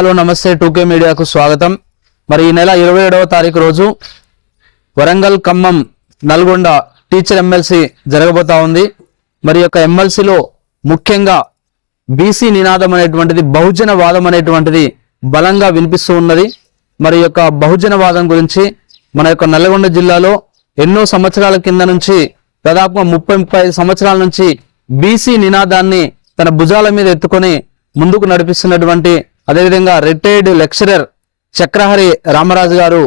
Hello నమస్తే 2K మీడియాకు స్వాగతం। మరి ఈ నెల 27వ తారీఖు రోజు వరంగల్ ఖమ్మం నల్గొండ టీచర్ ఎమ్మెల్సీ జరగబోతా ఉంది। మరి యొక్క ఎమ్మెల్సీలో ముఖ్యంగా బీసీ నినాదం అనేటువంటిది బహుజన వాదం అనేటువంటిది బలంగా వినిపిస్తూ ఉన్నది। మరి యొక్క బహుజన వాదం గురించి మన యొక్క నల్గొండ జిల్లాలో ఎన్నో సంవత్సరాల కింద నుంచి దాదాపు 35 సంవత్సరాల నుంచి బీసీ నినాదాన్ని తన భుజాల మీద ఎత్తుకొని ముందుకు నడిపిస్తున్నటువంటి అదేవిధంగా రిటైర్డ్ లెక్చరర్ చక్రహరి రామరాజు గారు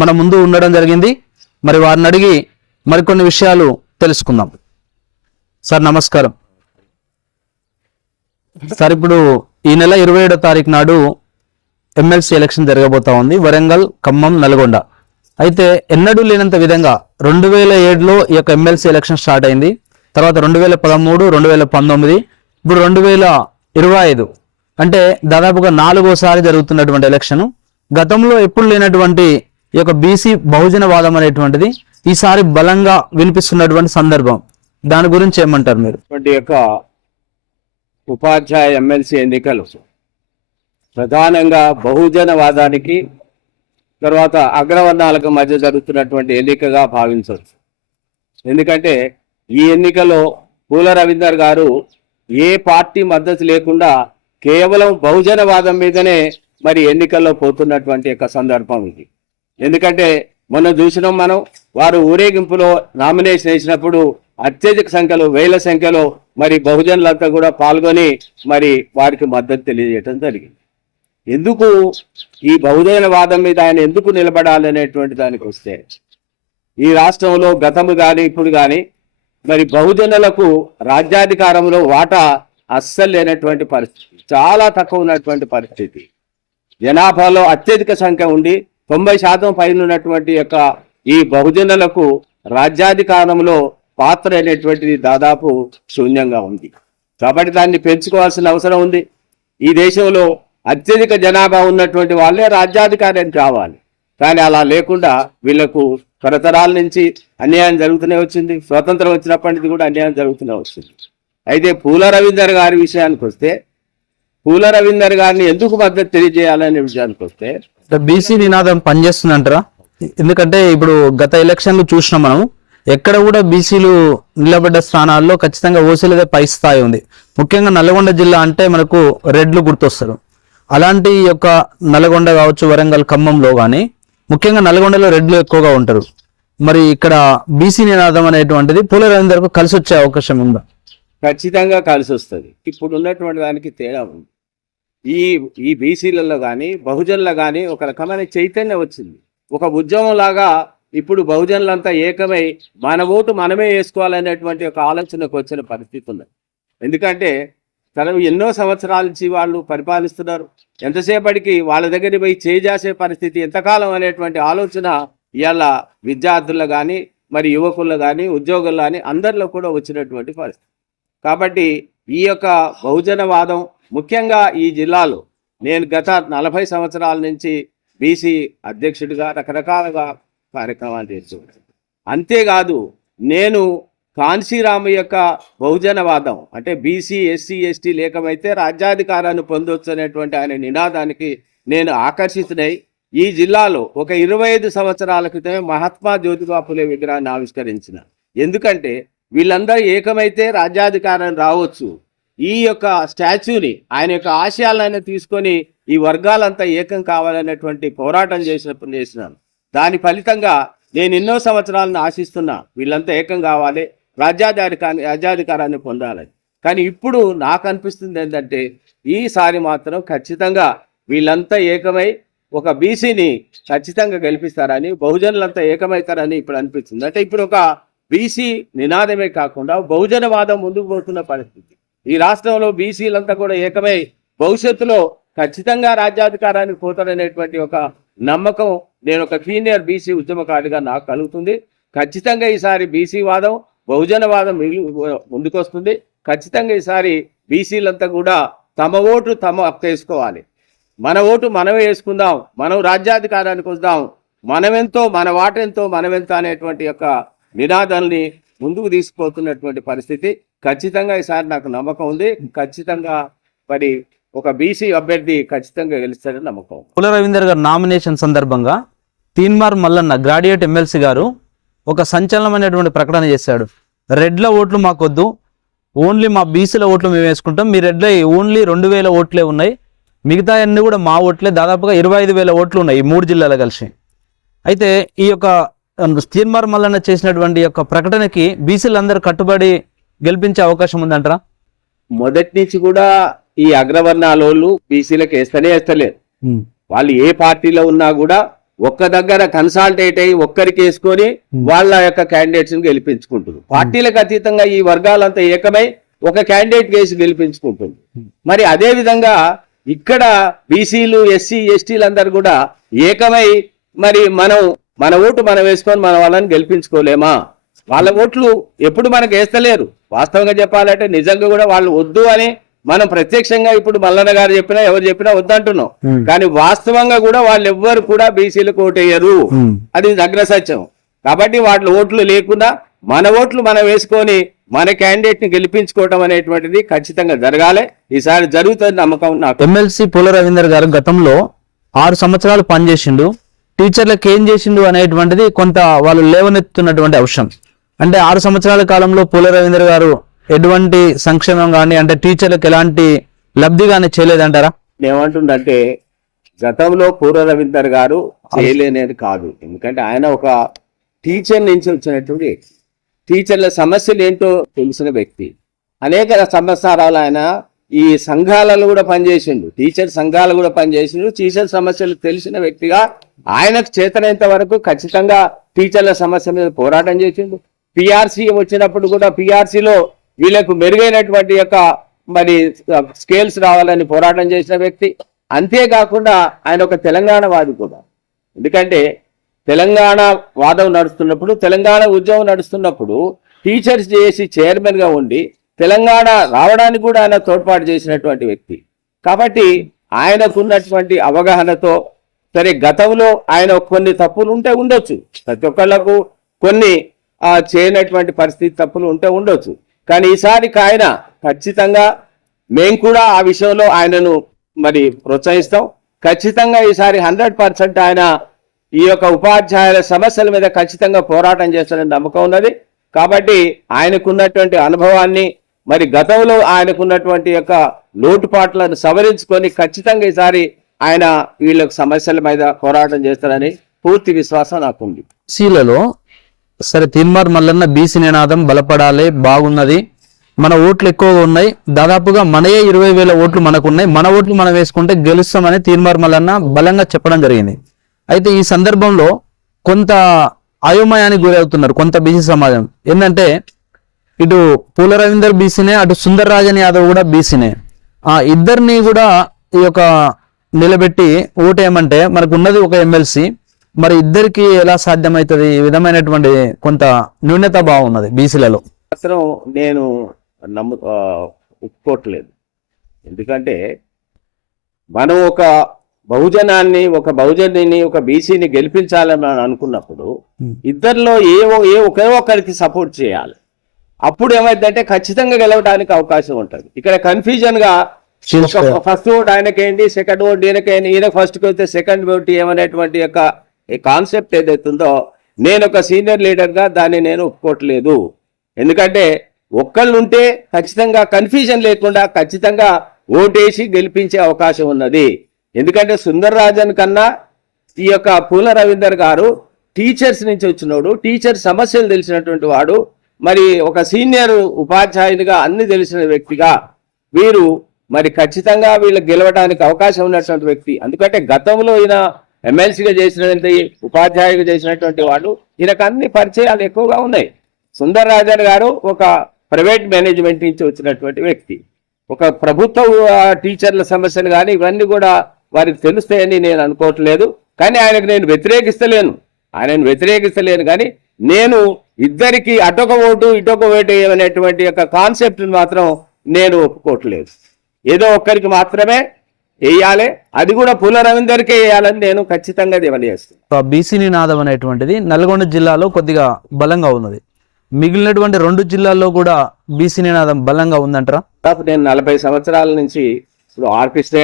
మన ముందు ఉండడం జరిగింది। మరి వారిని అడిగి మరికొన్ని విషయాలు తెలుసుకుందాం। సార్ నమస్కారం సార్। ఇప్పుడు ఈ నెల 27వ తారీఖు నాడు ఎమ్మెల్సీ ఎలక్షన్ జరగబోతా ఉంది వరంగల్ ఖమ్మం నల్గొండ। అయితే ఎన్నడూ లేనంత విధంగా 2007లో ఈ యొక్క ఎమ్మెల్సీ ఎలక్షన్ స్టార్ట్ అయింది। తర్వాత 2013 2019 ఇప్పుడు 2025 అంటే దాదాపుగా 4వసారి జరుగుతున్నటువంటి ఎలక్షన్। గతంలో ఎప్పుడు లేనటువంటి ఈ యొక్క బీసీ బహుజన వాదం అనేటువంటిది ఈసారి బలంగా వినిపిస్తున్నటువంటి సందర్భం, దాని గురించి ఏమంటారు మీరు? యొక్క ఉపాధ్యాయ ఎమ్మెల్సీ ఎన్నికలు ప్రధానంగా బహుజన వాదానికి తర్వాత అగ్రవర్ణాలకు మధ్య జరుగుతున్నటువంటి ఎన్నికగా భావించవచ్చు। ఎందుకంటే ఈ ఎన్నికలో పూల రవీందర్ గారు ఏ పార్టీ మద్దతు లేకుండా కేవలం బహుజనవాదం మీదనే మరి ఎన్నికల్లో పోతున్నటువంటి యొక్క సందర్భం ఇది। ఎందుకంటే మొన్న చూసినాం మనం, వారు ఊరేగింపులో నామినేషన్ వేసినప్పుడు అత్యధిక సంఖ్యలో వేల సంఖ్యలో మరి బహుజనులంతా కూడా పాల్గొని మరి వారికి మద్దతు తెలియజేయడం జరిగింది। ఎందుకు ఈ బహుజనవాదం మీద ఆయన ఎందుకు నిలబడాలనేటువంటి దానికి వస్తే, ఈ రాష్ట్రంలో గతము కానీ ఇప్పుడు కానీ మరి బహుజనులకు రాజ్యాధికారంలో వాటా అస్సలు లేనటువంటి పరిస్థితి, చాలా తక్కువ ఉన్నటువంటి పరిస్థితి। జనాభాలో అత్యధిక సంఖ్య ఉండి 90% పైన ఉన్నటువంటి యొక్క ఈ బహుజనులకు రాజ్యాధికారంలో పాత్ర అనేటువంటిది దాదాపు శూన్యంగా ఉంది। కాబట్టి దాన్ని పెంచుకోవాల్సిన అవసరం ఉంది। ఈ దేశంలో అత్యధిక జనాభా ఉన్నటువంటి వాళ్ళే రాజ్యాధికారం కావాలి, కానీ అలా లేకుండా వీళ్లకు తరతరాల నుంచి అన్యాయం జరుగుతూనే వచ్చింది। స్వతంత్రం వచ్చినప్పటి నుంచి కూడా అన్యాయం జరుగుతూనే వచ్చింది। అయితే పూల రవీందర్ గారి విషయానికి వస్తే, పూల రవీందర్ గారిని ఎందుకు మద్దతు తెలియజేయాలనే విషయానికి వస్తే, బీసీ నినాదం పనిచేస్తుందంటారా? ఎందుకంటే ఇప్పుడు గత ఎలక్షన్లు చూసినాం మనం, ఎక్కడ కూడా బీసీలు నిలబడ్డ స్థానాల్లో ఖచ్చితంగా ఓసీలదే పై స్థాయి ఉంది। ముఖ్యంగా నల్గొండ జిల్లా అంటే మనకు రెడ్లు గుర్తొస్తారు। అలాంటి యొక్క నల్గొండ కావచ్చు, వరంగల్ ఖమ్మంలో కానీ ముఖ్యంగా నల్గొండలో రెడ్లు ఎక్కువగా ఉంటారు। మరి ఇక్కడ బీసీ నినాదం అనేటువంటిది పూల రవీందర్కు కలిసి వచ్చే అవకాశం ఉందా? ఖచ్చితంగా కలిసి వస్తుంది। ఇప్పుడు ఉన్నటువంటి దానికి తేడా ఉంది। ఈ బీసీలలో కానీ బహుజనుల కానీ ఒక రకమైన చైతన్యం వచ్చింది, ఒక ఉద్యమం లాగా ఇప్పుడు బహుజనులంతా ఏకమై మన ఓటు మనమే వేసుకోవాలనేటువంటి ఒక ఆలోచనకు వచ్చిన పరిస్థితి ఉంది। ఎందుకంటే ఎన్నో సంవత్సరాల నుంచి వాళ్ళు పరిపాలిస్తున్నారు, ఎంతసేపటికి వాళ్ళ దగ్గర పోయి చేజాసే పరిస్థితి ఎంతకాలం అనేటువంటి ఆలోచన ఇవాళ విద్యార్థుల్లో కానీ మరి యువకుల్లో కానీ ఉద్యోగుల్లో కానీ అందరిలో కూడా వచ్చినటువంటి పరిస్థితి। కాబట్టి ఈ యొక్క బహుజనవాదం ముఖ్యంగా ఈ జిల్లాలో నేను గత 40 సంవత్సరాల నుంచి బీసీ అధ్యక్షుడిగా రకరకాలుగా కార్యక్రమాలు చేస్తున్నాను। అంతేకాదు నేను కాన్సీరాము యొక్క బహుజనవాదం అంటే బీసీ ఎస్సీ ఎస్టీ లేకమైతే రాజ్యాధికారాన్ని పొందొచ్చు అనేటువంటి ఆయన నినాదానికి నేను ఆకర్షితునై ఈ జిల్లాలో ఒక 25 సంవత్సరాల క్రితమే మహాత్మా జ్యోతిబా ఫులే విగ్రహాన్ని ఆవిష్కరించిన। ఎందుకంటే వీళ్ళందరూ ఏకమైతే రాజ్యాధికారం రావచ్చు, ఈ యొక్క స్టాచ్యూని ఆయన యొక్క ఆశయాలను తీసుకొని ఈ వర్గాలంతా ఏకం కావాలనేటువంటి పోరాటం చేసినాను। దాని ఫలితంగా నేను ఎన్నో సంవత్సరాలను ఆశిస్తున్నా, వీళ్ళంతా ఏకం కావాలి, రాజ్యాధికారాన్ని పొందాలని। కానీ ఇప్పుడు నాకు అనిపిస్తుంది ఏంటంటే ఈసారి మాత్రం ఖచ్చితంగా వీళ్ళంతా ఏకమై ఒక బీసీని ఖచ్చితంగా గెలిపిస్తారని, బహుజనులంతా ఏకమవుతారని ఇప్పుడు అనిపిస్తుంది। అంటే ఇప్పుడు ఒక బీసీ నినాదమే కాకుండా బహుజనవాదం ముందుకు పోతున్న పరిస్థితి। ఈ రాష్ట్రంలో బీసీలంతా కూడా ఏకమై భవిష్యత్తులో ఖచ్చితంగా రాజ్యాధికారానికి పోతారనేటువంటి ఒక నమ్మకం నేను ఒక సీనియర్ బీసీ ఉద్యమకారుడిగా నాకు కలుగుతుంది। ఖచ్చితంగా ఈసారి బీసీ వాదం బహుజనవాదం ముందుకొస్తుంది। ఖచ్చితంగా ఈసారి బీసీలంతా కూడా తమ ఓటు తమ వేసుకోవాలి, మన ఓటు మనమే వేసుకుందాం, మనం రాజ్యాధికారానికి వద్దాం, మనమెంతో మన వాటెంతో మనమెంత అనేటువంటి యొక్క నినాదాన్ని ముందుకు తీసుకుపోతున్నటువంటి పరిస్థితి ఖచ్చితంగా ఈసారి నాకు నమ్మకం ఉంది। ఖచ్చితంగా మరి ఒక బీసీ అభ్యర్థి ఖచ్చితంగా గెలుస్తాడని నమ్మకం. పుల రవీందర్ గారు నామినేషన్ సందర్భంగా తీన్మార్ మల్లన్న గ్రాడ్యుయేట్ ఎమ్మెల్సీ గారు ఒక సంచలనమైనటువంటి ప్రకటన చేశాడు. రెడ్ల ఓట్లు మాకొద్దు, ఓన్లీ మా బీసీల ఓట్లు మేము వేసుకుంటాం, మీ రెడ్ల ఓన్లీ 2000 ఓట్లే ఉన్నాయి, మిగతా అన్ని కూడా మా ఓట్లే, దాదాపుగా 25,000 ఓట్లు ఉన్నాయి ఈ 3 జిల్లాలు కలిసి. అయితే ఈ యొక్క తీన్మార్ మల్లన్న చేసినటువంటి యొక్క ప్రకటనకి బీసీలందరూ కట్టుబడి గెలిపించే అవకాశం ఉందంటారా? మొదటి నుంచి కూడా ఈ అగ్రవర్ణాలోళ్ళు బీసీలకు వేస్తలేరు. వాళ్ళు ఏ పార్టీలో ఉన్నా కూడా ఒక్క దగ్గర కన్సాల్టేట్ అయ్యి ఒక్కరికి వేసుకొని వాళ్ళ యొక్క క్యాండిడేట్స్ ని గెలిపించుకుంటుంది. పార్టీలకు అతీతంగా ఈ వర్గాలంతా ఏకమై ఒక క్యాండిడేట్ వేసి గెలిపించుకుంటుంది. మరి అదే విధంగా ఇక్కడ బీసీలు, ఎస్సీ, ఎస్టీలందరూ కూడా ఏకమై మరి మన ఓటు మనం వేసుకొని మన వాళ్ళని గెలిపించుకోలేమా? వాళ్ళ ఓట్లు ఎప్పుడు మనకు వేస్తలేరు. వాస్తవంగా చెప్పాలంటే నిజంగా కూడా వాళ్ళు వద్దు అని మనం ప్రత్యక్షంగా ఇప్పుడు మల్లన్న గారు చెప్పినా ఎవరు చెప్పినా వద్దంటున్నాం. కానీ వాస్తవంగా కూడా వాళ్ళు ఎవ్వరు కూడా బీసీలకు ఓటేయరు, అది నగ్న సత్యం. కాబట్టి వాళ్ళ ఓట్లు లేకుండా మన ఓట్లు మనం వేసుకొని మన క్యాండిడేట్ ని గెలిపించుకోవడం అనేటువంటిది ఖచ్చితంగా జరగాలి. ఈసారి జరుగుతుంది నమ్మకం నాకు. ఎమ్మెల్సీ పుల రవీందర్ గారు గతంలో 6 సంవత్సరాలు పనిచేసిండు, టీచర్లకు ఏం చేసిండు అనేటువంటిది కొంత వాళ్ళు లేవనెత్తుతున్నటువంటి అంశం. అంటే 6 సంవత్సరాల కాలంలో పుల రవీందర్ గారు ఎటువంటి సంక్షేమం కానీ అంటే టీచర్లకు ఎలాంటి లబ్ధి కానీ చేయలేదంటారా? ఏమంటుండంటే గతంలో పూర్వ రవీందర్ గారు చేయలేనేది కాదు. ఎందుకంటే ఆయన ఒక టీచర్ నుంచి వచ్చినటువంటి టీచర్ల సమస్యలు ఏంటో తెలిసిన వ్యక్తి. అనేక సంవత్సరాలు ఆయన ఈ సంఘాలలో కూడా పనిచేసిండు, టీచర్ సంఘాలు కూడా పనిచేసిండు. టీచర్ సమస్యలు తెలిసిన వ్యక్తిగా ఆయనకు చేతనైనంత వరకు ఖచ్చితంగా టీచర్ల సమస్య మీద పోరాటం చేసిండు. పిఆర్సీ వచ్చినప్పుడు కూడా పిఆర్సీలో వీళ్ళకు మెరుగైనటువంటి యొక్క మరి స్కేల్స్ రావాలని పోరాటం చేసిన వ్యక్తి. అంతేకాకుండా ఆయన ఒక తెలంగాణ వాది కూడా. ఎందుకంటే తెలంగాణ వాదం నడుస్తున్నప్పుడు, తెలంగాణ ఉద్యమం నడుస్తున్నప్పుడు టీచర్స్ చేసి చైర్మన్ గా ఉండి తెలంగాణ రావడానికి కూడా ఆయన తోడ్పాటు చేసినటువంటి వ్యక్తి. కాబట్టి ఆయనకున్నటువంటి అవగాహనతో సరే గతంలో ఆయన కొన్ని తప్పులు ఉంటే ఉండొచ్చు, ప్రతి ఒక్కళ్లకు కొన్ని చేయనటువంటి పరిస్థితి తప్పులు ఉంటే ఉండొచ్చు. కానీ ఈసారికి ఆయన ఖచ్చితంగా మేము కూడా ఆ విషయంలో ఆయనను మరి ప్రోత్సహిస్తాం. ఖచ్చితంగా ఈసారి 100% ఆయన ఈ యొక్క ఉపాధ్యాయుల సమస్యల మీద ఖచ్చితంగా పోరాటం చేస్తారని నమ్మకం ఉన్నది. కాబట్టి ఆయనకున్నటువంటి అనుభవాన్ని మరి గతంలో ఆయనకున్నటువంటి యొక్క లోటుపాట్లను సవరించుకొని ఖచ్చితంగా ఈసారి ఆయన వీళ్ళకి సమస్యల మీద పోరాటం చేస్తారని పూర్తి విశ్వాసం నాకుంది. సీలలో సరే తీన్మార్ మల్లన్న బీసీ నినాదం బలపడాలి, బాగున్నది, మన ఓట్లు ఎక్కువగా ఉన్నాయి, దాదాపుగా మనయే 20,000 ఓట్లు మనకున్నాయి, మన ఓట్లు మనం వేసుకుంటే గెలుస్తామని తీన్మార్ మల్లన్న బలంగా చెప్పడం జరిగింది. అయితే ఈ సందర్భంలో కొంత అయోమయానికి గురవుతున్నారు కొంత బీసీ సమాజం. ఏంటంటే ఇటు పూల రవీందర్ బీసీనే, అటు సుందర్ రాజన్ యాదవ్ కూడా బీసీనే. ఇద్దరిని కూడా ఈ యొక్క నిలబెట్టి ఓటేయమంటే మనకు ఉన్నది ఒక ఎమ్మెల్సీ, మరి ఇద్దరికి ఎలా సాధ్యమవుతుంది? ఈ విధమైనటువంటి కొంత న్యూనత భావం ఉన్నది బీసీలలో. మాత్రం నేను ఒప్పుకోవట్లేదు. ఎందుకంటే మనం ఒక బహుజనాన్ని ఒక బీసీని గెలిపించాలని అనుకున్నప్పుడు ఇద్దరిలో ఒకే ఒక్కరికి సపోర్ట్ చేయాలి. అప్పుడు ఏమైందంటే ఖచ్చితంగా గెలవడానికి అవకాశం ఉంటుంది. ఇక్కడ కన్ఫ్యూజన్ గా ఫస్ట్ ఓట్ ఆయనకేంటి, సెకండ్ ఓట్ ఈయనకేంటి, ఈయన ఫస్ట్కి వస్తే సెకండ్ ఓట్ ఏమనేటువంటి యొక్క కాన్సెప్ట్ ఏదైతుందో నేను ఒక సీనియర్ లీడర్గా దాన్ని నేను ఒప్పుకోవట్లేదు. ఎందుకంటే ఒక్కళ్ళు ఉంటే ఖచ్చితంగా కన్ఫ్యూజన్ లేకుండా ఖచ్చితంగా ఓటేసి గెలిపించే అవకాశం ఉన్నది. ఎందుకంటే సుందర్ రాజన్ కన్నా ఈ యొక్క పూల రవీందర్ గారు టీచర్స్ నుంచి వచ్చినోడు, టీచర్ సమస్యలు తెలిసినటువంటి వాడు, మరి ఒక సీనియర్ ఉపాధ్యాయునిగా అన్ని తెలిసిన వ్యక్తిగా వీరు మరి ఖచ్చితంగా వీళ్ళకి గెలవడానికి అవకాశం ఉన్నటువంటి వ్యక్తి. ఎందుకంటే గతంలో ఈయన ఎమ్మెల్సీగా చేసినటువంటి, ఉపాధ్యాయుగా చేసినటువంటి వాడు, ఈయనకు అన్ని పరిచయాలు ఎక్కువగా ఉన్నాయి. సుందర్ రాజన్ గారు ఒక ప్రైవేట్ మేనేజ్మెంట్ నుంచి వచ్చినటువంటి వ్యక్తి. ఒక ప్రభుత్వ టీచర్ల సమస్యలు కానీ ఇవన్నీ కూడా వారికి తెలుస్తాయని నేను అనుకోవట్లేదు. కానీ ఆయనకు నేను వ్యతిరేకిస్తలేను కానీ నేను ఇద్దరికి అటొక ఓటు ఇటొక ఓటు అనేటువంటి యొక్క కాన్సెప్ట్ మాత్రం నేను ఒప్పుకోవట్లేదు. ఏదో ఒక్కరికి మాత్రమే వేయాలి, అది కూడా పూల రవీందర్కే వేయాలని నేను ఖచ్చితంగా తెలియజేస్తాను. బీసీ నినాదం అనేటువంటిది నల్గొండ జిల్లాలో కొద్దిగా బలంగా ఉన్నది, మిగిలినటువంటి 2 జిల్లాల్లో కూడా బీసీ నినాదం బలంగా ఉందంటారా? నేను 40 సంవత్సరాల నుంచి ఇప్పుడు ఆర్కెస్ట్రా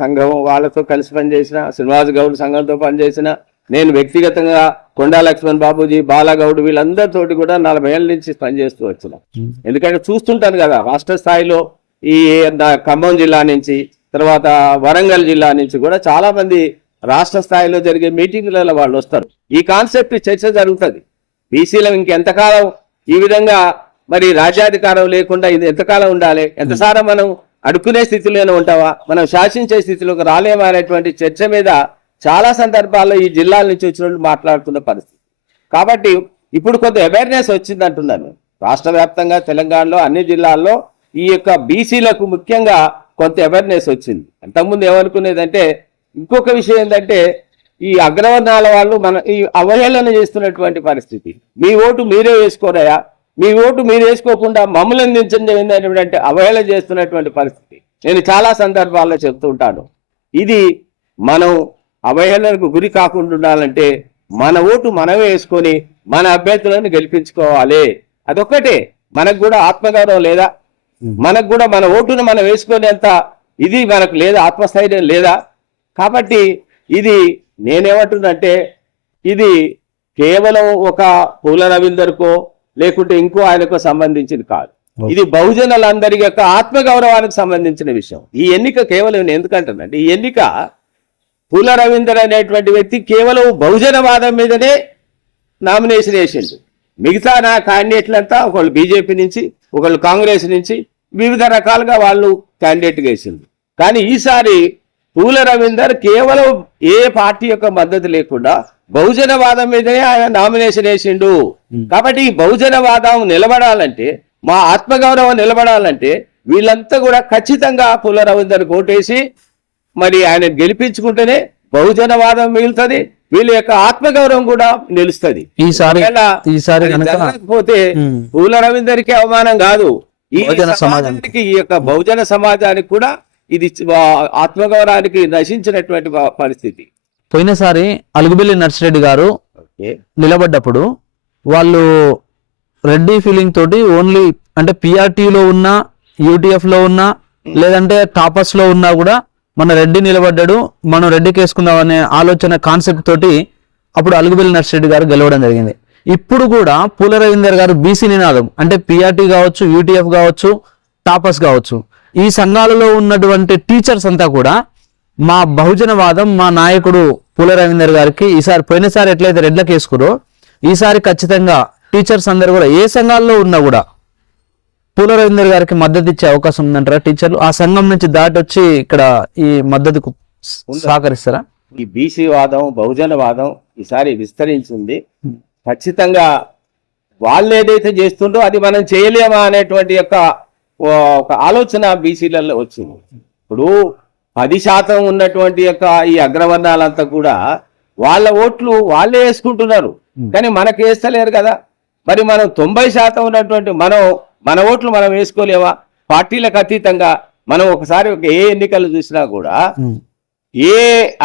సంఘం వాళ్ళతో కలిసి పనిచేసిన, శ్రీనివాస్ గౌడ్ సంఘంతో పనిచేసిన, నేను వ్యక్తిగతంగా కొండా లక్ష్మణ్ బాబుజీ, బాలగౌడ్ వీళ్ళందరితోటి కూడా 40 ఏళ్ళ నుంచి పనిచేస్తూ వచ్చిన. ఎందుకంటే చూస్తుంటాను కదా రాష్ట్ర స్థాయిలో ఈ ఖమ్మం జిల్లా నుంచి, తర్వాత వరంగల్ జిల్లా నుంచి కూడా చాలా మంది రాష్ట్ర స్థాయిలో జరిగే మీటింగ్లలో వాళ్ళు వస్తారు. ఈ కాన్సెప్ట్ చర్చ జరుగుతుంది. బీసీలో ఇంకెంతకాలం ఈ విధంగా మరి రాజ్యాధికారం లేకుండా ఇది ఎంతకాలం ఉండాలి, ఎంతసారం మనం అడుక్కునే స్థితిలోనే ఉంటావా, మనం శాసించే స్థితిలోకి రాలేమా అనేటువంటి చర్చ మీద చాలా సందర్భాల్లో ఈ జిల్లాల నుంచి వచ్చిన వాళ్ళు మాట్లాడుతున్న పరిస్థితి. కాబట్టి ఇప్పుడు కొంత అవేర్నెస్ వచ్చింది అంటున్నాను. రాష్ట్ర వ్యాప్తంగా తెలంగాణలో అన్ని జిల్లాల్లో ఈ యొక్క బీసీలకు ముఖ్యంగా కొంత అవేర్నెస్ వచ్చింది. అంతకుముందు ఏమనుకునేదంటే ఇంకొక విషయం ఏంటంటే ఈ అగ్రవర్ణాల వాళ్ళు మన ఈ అవహేళన చేస్తున్నటువంటి పరిస్థితి. మీ ఓటు మీరే వేసుకోరయా, మీ ఓటు మీరు వేసుకోకుండా మమ్మల్ని నిందించండి అవహేళన చేస్తున్నటువంటి పరిస్థితి నేను చాలా సందర్భాల్లో చెప్తూ ఉంటాను. ఇది మనం అవహేళనకు గురి కాకుండా ఉండాలంటే మన ఓటు మనమే వేసుకొని మన అభ్యర్థులను గెలిపించుకోవాలి. అదొక్కటే. మనకు కూడా ఆత్మగౌరవం లేదా, మనకు కూడా మన ఓటును మనం వేసుకునేంత ఇది మనకు లేదా, ఆత్మస్థైర్యం లేదా? కాబట్టి ఇది నేనేమంటున్నంటే ఇది కేవలం ఒక పూల రవీందర్కో లేకుంటే ఇంకో ఆయనకో సంబంధించింది కాదు. ఇది బహుజనులందరి యొక్క ఆత్మగౌరవానికి సంబంధించిన విషయం. ఈ ఎన్నిక కేవలం ఎందుకంటానంటే ఈ ఎన్నిక పూల రవీందర్ అనేటువంటి వ్యక్తి కేవలం బహుజనవాదం మీదనే నామినేషన్ వేసిండు. మిగతా నా క్యాండిడేట్లంతా ఒకళ్ళు బీజేపీ నుంచి, ఒకళ్ళు కాంగ్రెస్ నుంచి వివిధ రకాలుగా వాళ్ళు క్యాండిడేట్గా వేసిండు. కానీ ఈసారి పూల రవీందర్ కేవలం ఏ పార్టీ యొక్క మద్దతు లేకుండా బహుజనవాదం మీదనే ఆయన నామినేషన్ వేసిండు. కాబట్టి ఈ బహుజనవాదం నిలబడాలంటే, మా ఆత్మగౌరవం నిలబడాలంటే వీళ్ళంతా కూడా ఖచ్చితంగా పూల రవీందర్ ఓటేసి మరి ఆయన గెలిపించుకుంటేనే బహుజనవాదం మిగులుతుంది, వీళ్ళ యొక్క ఆత్మగౌరవం కూడా నిలుస్తుంది. ఈసారి జరగకపోతే పూల రవీందర్కి అవమానం కాదు, ఈ సమాజానికి, ఈ యొక్క బహుజన సమాజానికి కూడా ఇది ఆత్మగౌరవానికి నశించినటువంటి పరిస్థితి. పోయినసారి అలుగుబెల్లి నర్సిరెడ్డి గారు నిలబడ్డప్పుడు వాళ్ళు రెడ్డి ఫీలింగ్ తోటి ఓన్లీ అంటే పిఆర్టీలో ఉన్నా, యూటీఎఫ్ లో ఉన్నా, లేదంటే టాపర్స్ లో ఉన్నా కూడా మన రెడ్డి నిలబడ్డాడు, మనం రెడ్డికి వేసుకుందాం అనే ఆలోచన కాన్సెప్ట్ తోటి అప్పుడు అలుగుబెల్లి నర్సిరెడ్డి గారు గెలవడం జరిగింది. ఇప్పుడు కూడా పూల రవీందర్ గారు బీసీ నినాదం అంటే పిఆర్టీ కావచ్చు, యూటీఎఫ్ కావచ్చు, టాపర్స్ కావచ్చు, ఈ సంఘాలలో ఉన్నటువంటి టీచర్స్ అంతా కూడా మా బహుజనవాదం, మా నాయకుడు పూల రవీందర్ గారికి ఈసారి పోయినసారి ఎట్లయితే రెడ్లకు వేసుకురో ఈసారి ఖచ్చితంగా టీచర్స్ అందరు కూడా ఏ సంఘాల్లో ఉన్నా కూడా పూల రవీందర్ గారికి మద్దతు ఇచ్చే అవకాశం ఉందంటారా? టీచర్లు ఆ సంఘం నుంచి దాటి వచ్చి ఇక్కడ ఈ మద్దతుకు సహకరిస్తారా? ఈ బీసీ వాదం, బహుజన వాదం ఈసారి విస్తరించింది. ఖచ్చితంగా వాళ్ళు ఏదైతే చేస్తుండో అది మనం చేయలేమా అనేటువంటి ఒక ఆలోచన బీసీలలో వచ్చింది. ఇప్పుడు 10% ఉన్నటువంటి యొక్క ఈ అగ్రవర్ణాలంతా కూడా వాళ్ళ ఓట్లు వాళ్ళే వేసుకుంటున్నారు, కానీ మనకు వేస్తలేరు కదా. మరి మనం 90% ఉన్నటువంటి మన ఓట్లు మనం వేసుకోలేవా? పార్టీలకు అతీతంగా మనం ఒకసారి ఏ ఎన్నికలు చూసినా కూడా ఏ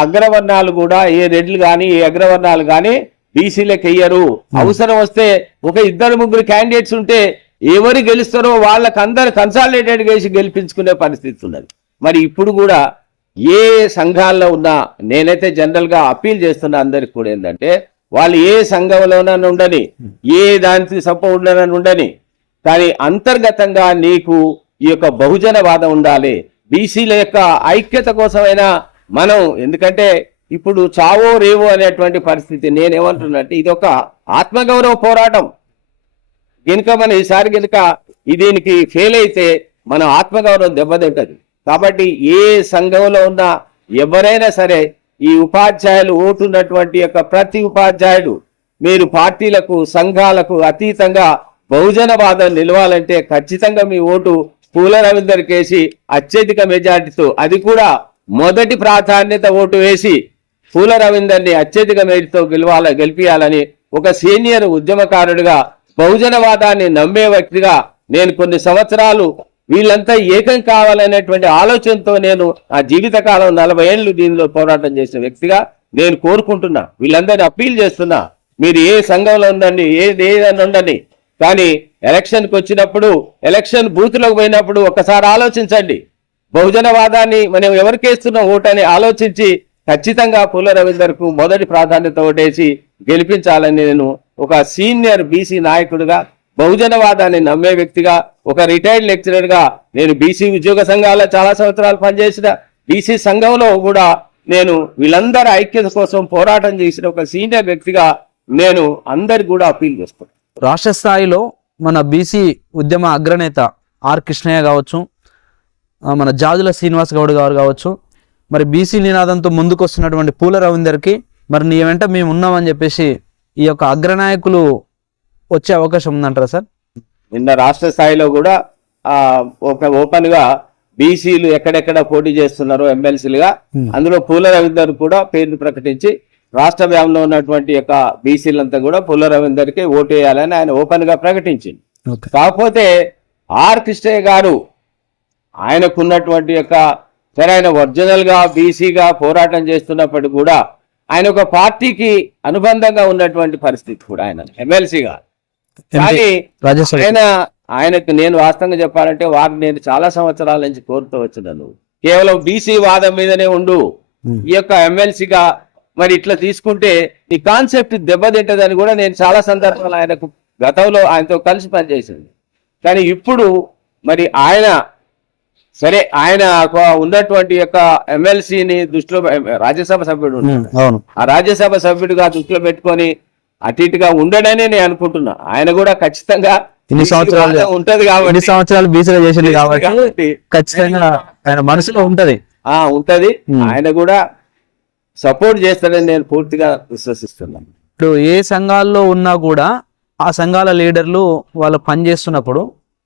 అగ్రవర్ణాలు కూడా, ఏ రెడ్లు కానీ ఏ అగ్రవర్ణాలు కానీ బీసీలకు వెయ్యరు. అవసరం వస్తే ఒక 2-3 క్యాండిడేట్స్ ఉంటే ఎవరు గెలుస్తారో వాళ్ళకి అందరు కన్సాలిడేటెడ్ వేసి గెలిపించుకునే పరిస్థితి ఉన్నది. మరి ఇప్పుడు కూడా ఏ సంఘాల్లో ఉన్నా నేనైతే జనరల్ గా అప్పీల్ చేస్తున్నా అందరికి కూడా ఏంటంటే వాళ్ళు ఏ సంఘంలోనైనా ఉండని, ఏ దానికి సపోర్ట్ ఉండని, కానీ అంతర్గతంగా నీకు ఈ యొక్క బహుజనవాదం ఉండాలి. బీసీల యొక్క ఐక్యత కోసమైనా మనం, ఎందుకంటే ఇప్పుడు చావో రేవో అనేటువంటి పరిస్థితి. నేనేమంటున్నట్టు ఇది ఒక ఆత్మగౌరవ పోరాటం. కనుక మనం ఈసారి కనుక దీనికి ఫెయిల్ అయితే మన ఆత్మగౌరవం దెబ్బతింటది. కాబట్టి ఏ సంఘంలో ఉన్నా ఎవరైనా సరే ఈ ఉపాధ్యాయులు ఓటున్నటువంటి యొక్క ప్రతి ఉపాధ్యాయుడు మీరు పార్టీలకు, సంఘాలకు అతీతంగా బహుజనవాదం నిలవాలంటే ఖచ్చితంగా మీ ఓటు పూల రవీందర్ కేసి అత్యధిక మెజార్టీతో, అది కూడా మొదటి ప్రాధాన్యత ఓటు వేసి పూల రవీందర్ని అత్యధిక మెజార్టీతో గెలిపియాలని ఒక సీనియర్ ఉద్యమకారుడిగా, బహుజనవాదాన్ని నమ్మే వ్యక్తిగా నేను కొన్ని సంవత్సరాలు వీళ్ళంతా ఏకం కావాలనేటువంటి ఆలోచనతో నేను ఆ జీవితకాలం 40 ఏళ్ళు దీనిలో పోరాటం చేసిన వ్యక్తిగా నేను కోరుకుంటున్నా. వీళ్ళందరినీ అప్పీల్ చేస్తున్నా, మీరు ఏ సంఘంలో ఉండండి, ఏదైనా ఉండండి, కానీ ఎలక్షన్కి వచ్చినప్పుడు, ఎలక్షన్ బూత్లోకి పోయినప్పుడు ఒక్కసారి ఆలోచించండి. బహుజనవాదాన్ని మనం ఎవరికి వేస్తున్నాం ఓటని ఆలోచించి ఖచ్చితంగా పుల్ల రవీందర్కు మొదటి ప్రాధాన్యత ఓటేసి గెలిపించాలని నేను ఒక సీనియర్ బీసీ నాయకుడిగా, బహుజనవాదాన్ని నమ్మే వ్యక్తిగా, ఒక రిటైర్డ్ లెక్చరర్ గా, నేను బీసీ ఉద్యోగ సంఘాల్లో చాలా సంవత్సరాలు పనిచేసిన, బీసీ సంఘంలో కూడా నేను వీళ్ళందరి ఐక్యత కోసం పోరాటం చేసిన ఒక సీనియర్ వ్యక్తిగా నేను అందరికి కూడా అప్పీల్ చేస్తాను. రాష్ట్ర స్థాయిలో మన బీసీ ఉద్యమ అగ్రనేత ఆర్ కృష్ణయ్య కావచ్చు, మన జాజుల శ్రీనివాస్ గౌడ్ గారు కావచ్చు, మరి బీసీ నినాదంతో ముందుకు వస్తున్నటువంటి పూల రవీందర్కి మరి నీ వెంట మేము ఉన్నామని చెప్పేసి ఈ యొక్క అగ్రనాయకులు వచ్చే అవకాశం ఉందంటారా సార్? నిన్న రాష్ట్ర స్థాయిలో కూడా ఒక ఓపెన్ గా బీసీలు ఎక్కడెక్కడ పోటీ చేస్తున్నారో ఎమ్మెల్సీలుగా అందులో పూల రవీందర్ కూడా పేరు ప్రకటించి రాష్ట్ర వ్యాప్తంలో ఉన్నటువంటి యొక్క బీసీలంతా కూడా పూల రవీందర్కి ఓటు వేయాలని ఆయన ఓపెన్ గా ప్రకటించింది. కాకపోతే ఆర్ కృష్ణయ్య గారు ఆయనకున్నటువంటి యొక్క సరే ఆయన ఒరిజినల్ గా బీసీగా పోరాటం చేస్తున్నప్పటికీ కూడా ఆయన ఒక పార్టీకి అనుబంధంగా ఉన్నటువంటి పరిస్థితి కూడా ఆయన ఎమ్మెల్సీగా. కానీ ఆయనకు నేను వాస్తవంగా చెప్పాలంటే వారిని నేను చాలా సంవత్సరాల నుంచి కోరుతూ వచ్చినాను, కేవలం బీసీ వాదం మీదనే ఉండు, ఈ యొక్క ఎమ్మెల్సీగా మరి ఇట్లా తీసుకుంటే ఈ కాన్సెప్ట్ దెబ్బతింటదని కూడా నేను చాలా సందర్భాలు ఆయనకు గతంలో ఆయనతో కలిసి పనిచేసింది. కానీ ఇప్పుడు మరి ఆయన సరే ఆయన ఉన్నటువంటి యొక్క ఎమ్మెల్సీని దృష్టిలో, రాజ్యసభ సభ్యుడు ఆ రాజ్యసభ సభ్యుడిగా దృష్టిలో పెట్టుకొని అటు ఇటుగా ఉండడనే నేను అనుకుంటున్నా. ఆయన కూడా ఖచ్చితంగా ఇన్ని సంవత్సరాలు ఉంటది కాబట్టి, ఇన్ని సంవత్సరాలు బీసీలో చేసింది కాబట్టి ఖచ్చితంగా ఆయన మనసులో ఉంటది ఉంటది ఆయన కూడా సపోర్ట్ చేస్తాడని నేను పూర్తిగా విశ్వసిస్తున్నాను. ఇప్పుడు ఏ సంఘాల్లో ఉన్నా కూడా ఆ సంఘాల లీడర్లు వాళ్ళు పనిచేస్తున్నప్పుడు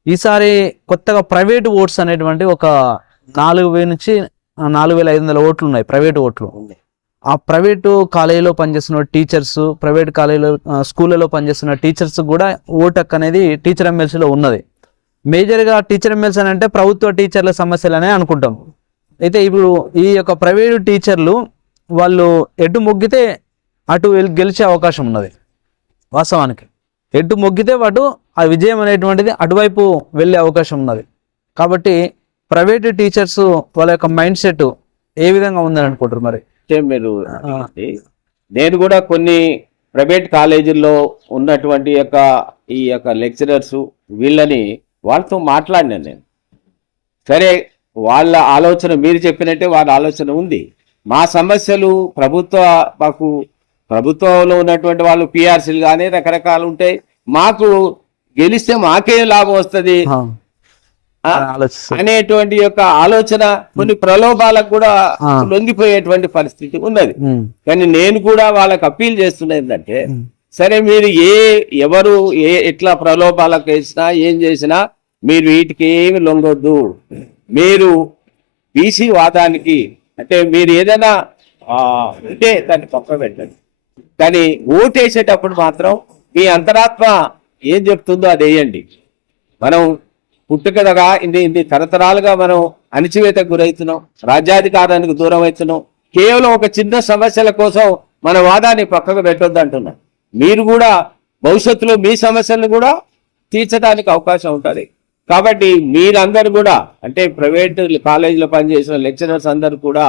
ఈసారి కొత్తగా ప్రైవేట్ ఓట్స్ అనేటువంటి ఒక 4,000 నుంచి 4,500 ఓట్లు ఉన్నాయి, ప్రైవేట్ ఓట్లు. ఆ ప్రైవేటు కాలేజీలో పనిచేస్తున్న టీచర్స్, ప్రైవేట్ కాలేజీలో స్కూళ్ళలో పనిచేస్తున్న టీచర్స్ కూడా ఓటు హక్కు అనేది టీచర్ ఎమ్మెల్సీలో ఉన్నది. మేజర్గా టీచర్ ఎమ్మెల్సీ అని అంటే ప్రభుత్వ టీచర్ల సమస్యలనే అనుకుంటాం. అయితే ఇప్పుడు ఈ యొక్క ప్రైవేటు టీచర్లు వాళ్ళు ఎటు మొగ్గితే అటు గెలిచే అవకాశం ఉన్నది. వాస్తవానికి ఎటు మొగ్గితే వాటు ఆ విజయం అనేటువంటిది అటువైపు వెళ్ళే అవకాశం ఉన్నది. కాబట్టి ప్రైవేటు టీచర్స్ వాళ్ళ యొక్క మైండ్ సెట్ ఏ విధంగా ఉందని అనుకుంటారు? మరి మీరు నేను కూడా కొన్ని ప్రైవేట్ కాలేజీల్లో ఉన్నటువంటి ఈ యొక్క లెక్చరర్స్ వీళ్ళని వాళ్ళతో మాట్లాడినాను నేను. సరే వాళ్ళ ఆలోచన మీరు చెప్పినట్టే వాళ్ళ ఆలోచన ఉంది. మా సమస్యలు మాకు ప్రభుత్వంలో ఉన్నటువంటి వాళ్ళు పిఆర్సీలు కానీ రకరకాలు ఉంటాయి, మాకు గెలిస్తే మాకేం లాభం వస్తుంది అనేటువంటి యొక్క ఆలోచన కొన్ని ప్రలోభాలకు కూడా లొంగిపోయేటువంటి పరిస్థితి ఉన్నది. కానీ నేను కూడా వాళ్ళకి అప్పీల్ చేస్తున్నా ఏంటంటే, సరే మీరు ఎవరు ఎట్లా ప్రలోభాలకు వేసినా ఏం చేసినా మీరు వీటికి ఏమి లొంగొద్దు. మీరు బీసీ వాదానికి అంటే మీరు ఏదైనా ఉంటే దాన్ని పక్క పెట్టండి, కానీ ఓటేసేటప్పుడు మాత్రం మీ అంతరాత్మ ఏం చెప్తుందో అది వేయండి. మనం పుట్టుకగా ఇన్ని తరతరాలుగా మనం అణిచివేతకు గురవుతున్నాం, రాజ్యాధికారానికి దూరం అవుతున్నాం. కేవలం ఒక చిన్న సమస్యల కోసం మన వాదాన్ని పక్కకు పెట్టొద్దు అంటున్నాం. మీరు కూడా భవిష్యత్తులో మీ సమస్యలను కూడా తీర్చడానికి అవకాశం ఉంటుంది. కాబట్టి మీరందరూ కూడా అంటే ప్రైవేట్ కాలేజీలో పనిచేసిన లెక్చరర్స్ అందరూ కూడా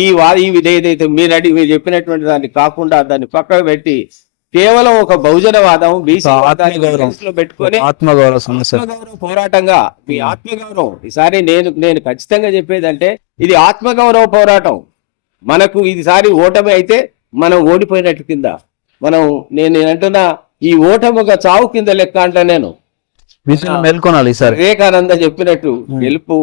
ఏదైతే మీరు చెప్పినటువంటి దాన్ని కాకుండా దాన్ని పక్కకు పెట్టి కేవలం ఒక బహుజనవాదం బీసీ వాదాన్ని పెట్టుకొని ఆత్మగౌరవ పోరాటంగా మీ ఆత్మగౌరవం ఈసారి నేను ఖచ్చితంగా చెప్పేదంటే ఇది ఆత్మగౌరవ పోరాటం. మనకు ఈసారి ఓటమి అయితే మనం ఓడిపోయినట్టు కింద నేను అంటున్నా ఈ ఓటమి ఒక చావు కింద లెక్క అంటా. నేను మేల్కొనాలి సార్, వివేకానంద చెప్పినట్టు గెలుపు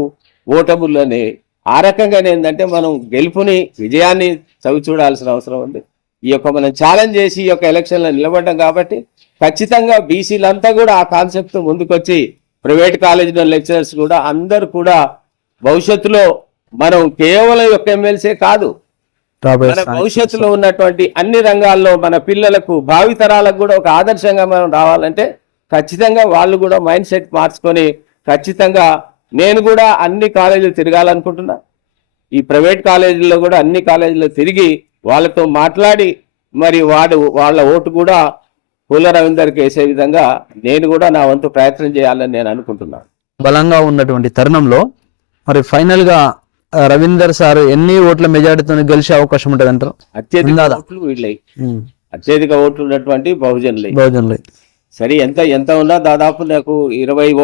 ఓటములని ఆ రకంగా ఏంటంటే మనం గెలుపుని విజయాన్ని చవి చూడాల్సిన అవసరం ఉంది. ఈ యొక్క మనం ఛాలెంజ్ చేసి ఈ యొక్క ఎలక్షన్లో నిలబడ్డాం కాబట్టి ఖచ్చితంగా బీసీలంతా కూడా ఆ కాన్సెప్ట్ ముందుకొచ్చి ప్రైవేట్ కాలేజీలో లెక్చరర్స్ కూడా అందరు కూడా భవిష్యత్తులో మనం కేవలం యొక్క ఎమ్మెల్సీ కాదు, మన భవిష్యత్తులో ఉన్నటువంటి అన్ని రంగాల్లో మన పిల్లలకు భావితరాలకు కూడా ఒక ఆదర్శంగా మనం రావాలంటే ఖచ్చితంగా వాళ్ళు కూడా మైండ్ సెట్ మార్చుకొని ఖచ్చితంగా నేను కూడా అన్ని కాలేజీలు తిరగాలనుకుంటున్నా. ఈ ప్రైవేట్ కాలేజీల్లో కూడా అన్ని కాలేజీల్లో తిరిగి వాళ్ళతో మాట్లాడి మరి వాళ్ళ ఓటు కూడా పూల రవీందర్కి వేసే విధంగా నేను కూడా నా వంతు ప్రయత్నం చేయాలని నేను అనుకుంటున్నాను. బలంగా ఉన్నటువంటి తరుణంలో మరి ఫైనల్ గా రవీందర్ సార్ ఎన్ని ఓట్ల మెజారిటీతో గెలిచే అవకాశం ఉంటుంది అంటారు? అత్యధిక ఉందా? ఓట్లు వీళ్ళవి, అత్యధిక ఓట్లు ఉన్నటువంటి బహుజనులే. బహుజనులు సరే, ఎంత ఉన్నా దాదాపు నాకు 20,000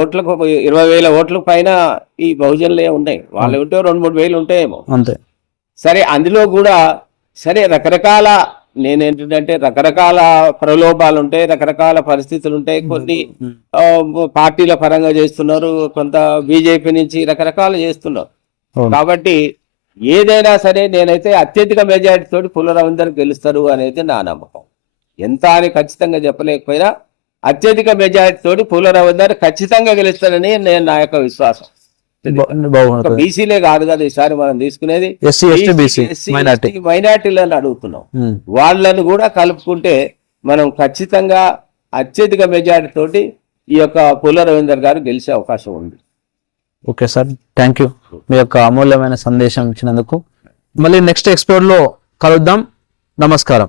ఓట్లకు పైన ఈ బహుజనులే ఉన్నాయి. వాళ్ళు ఉంటే 2-3 వేలు ఉంటాయేమో. అంతే. సరే, అందులో కూడా సరే రకరకాల నేనేంటంటే రకరకాల ప్రలోభాలు ఉంటాయి, రకరకాల పరిస్థితులు ఉంటాయి. కొన్ని పార్టీల పరంగా చేస్తున్నారు, కొంత బీజేపీ నుంచి రకరకాలు చేస్తున్నారు. కాబట్టి ఏదైనా సరే నేనైతే అత్యధిక మెజారిటీ తోటి పుల్ల రవీందర్ గెలుస్తారు అనేది నా నమ్మకం. ఎంత అని ఖచ్చితంగా చెప్పలేకపోయినా అత్యధిక మెజారిటీ తోటి పుల్ల రవీందర్ ఖచ్చితంగా గెలుస్తారని నా యొక్క విశ్వాసం. బీసీలే కాదు కదా ఈసారి మనం తీసుకునేది, మైనార్టీలను అడుగుతున్నాం. వాళ్ళను కూడా కలుపుకుంటే మనం ఖచ్చితంగా అత్యధిక మెజారిటీ తోటి ఈ యొక్క పుల్ల రవీందర్ గారు గెలిచే అవకాశం ఉంది. ఓకే సార్, థ్యాంక్ యూ మీ యొక్క అమూల్యమైన సందేశం ఇచ్చినందుకు. మళ్ళీ నెక్స్ట్ ఎపిసోడ్ లో కలుద్దాం. నమస్కారం.